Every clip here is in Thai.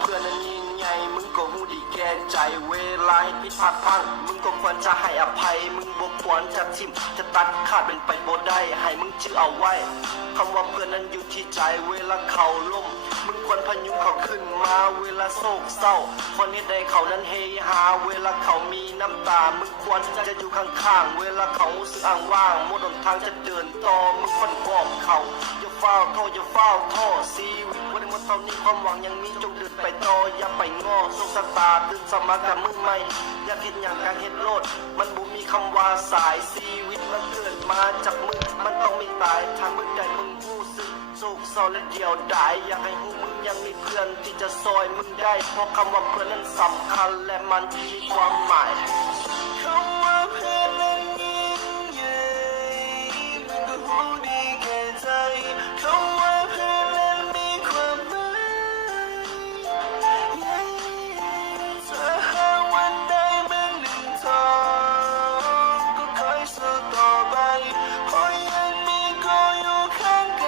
เพื่อนนั้นยิ่งใหญ่มึงก็หูดีแก่ใจเวลาผิดพลาดพลั้งมึงก็ควรจะให้อภัยมึงบ่ควรจะทิมจะตัดขาดเป็นไปบ่ได้ให้มึงจื้อเอาไว้คำว่าเพื่อนนั้นอยู่ที่ใจเวลาเขาล้มมึงควรพยุงเขาขึ้นมาเวลาโศกเศร้าคนนี้ใดเขานั้นเฮฮาเวลาเขามีน้ำตามึงควรจะอยู่ข้างๆเวลาเขารู้สึกอ้างว่างหมดหนทางจะเดินต่อมึงควรบอกเขาอย่าเฝ้าโทษอย่าเฝ้าท้อชีวิตวันนี้มันเท่านี้ความหวังยังมีจงเดินไปต่ออย่าไปง้อโชคชะตาตื่นสมากับมึงใหม่อยากเห็นอย่างการเห็นโลดมันบ่มีคำว่าสายชีวิตมันเกิดมาจากมึงมันต้องมีตายทางมึงใดมึงรู้สึกโศกเศร้าและเดียวดายอยากให้หูมึงยังมีเพื่อนที่จะซอยมึงได้เพราะคำว่าเพื่อนนั้นสำคัญและมันมีความหมายคำว่าเพื่อนนั้นยิ่งใหญ่มึงก็รู้ดีแก่ใจคำว่าเพื่อนนั้นมีความหมายถ้าหากวันใดมึงหนึ่งทองก็คอยสู้ต่อไปเพราะยังมีกูอยู่ข้างก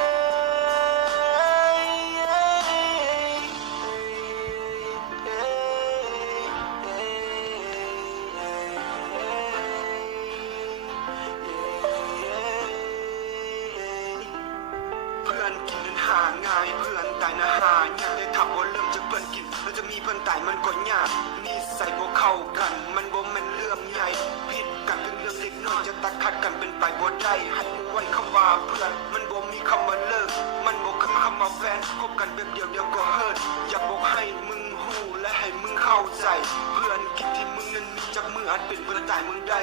เพื่อนกินนั้นหาง่ายเพื่อนตายนะหายากได้ทับว่าเริ่มจากเพื่อนกินแล้วจะมีเพื่อนตายมันก็ยากนิสัยบ่เข้ากันมันบ่แม่นเรื่องใหญ่ผิดกันเป็นเรื่องเล็กน้อยจะตัดขาดกันเป็นไปบ่ได้ให้รู้ไว้คำว่าเพื่อนมันบ่มีคำว่าเลิกมันบ่คือคำว่าแฟนคบกันแบบเดียวก็เฮิร์ตอยากบอกให้มึงหูและให้มึงเข้าใจเพื่อนกินที่มึงนั้นมีจับมืออาจเป็นเพื่อนตายมึงได้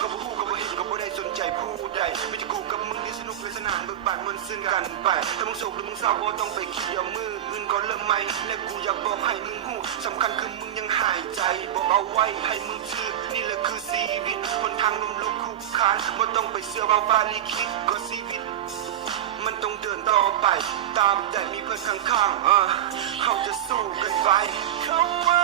ก็บ่ฮู้ก็บ่เห็นก็บ่ได้สนใจผู้ใดมีแต่กูกับมึงที่สนุกและสนานเบิกบานมันซึ้งกันไปถ้ามึงโศกหรือมึงเศร้าบ่ต้องไปคิดเดี๋ยวมืออื่นก็เริ่มใหม่และกูอยากบอกให้มึงหูสำคัญคือมึงยังหายใจบอกเอาไว้ให้มึงชื่อนี่แหละคือชีวิตหนทางลมลุกคุกคานบ่ต้องไปเชื่อว่าฟ้าลิขิตก็ชีวิตมันต้องเดินต่อไปตามแต่มีเพื่อนข้างๆเขาจะสู้กันไปคำว่า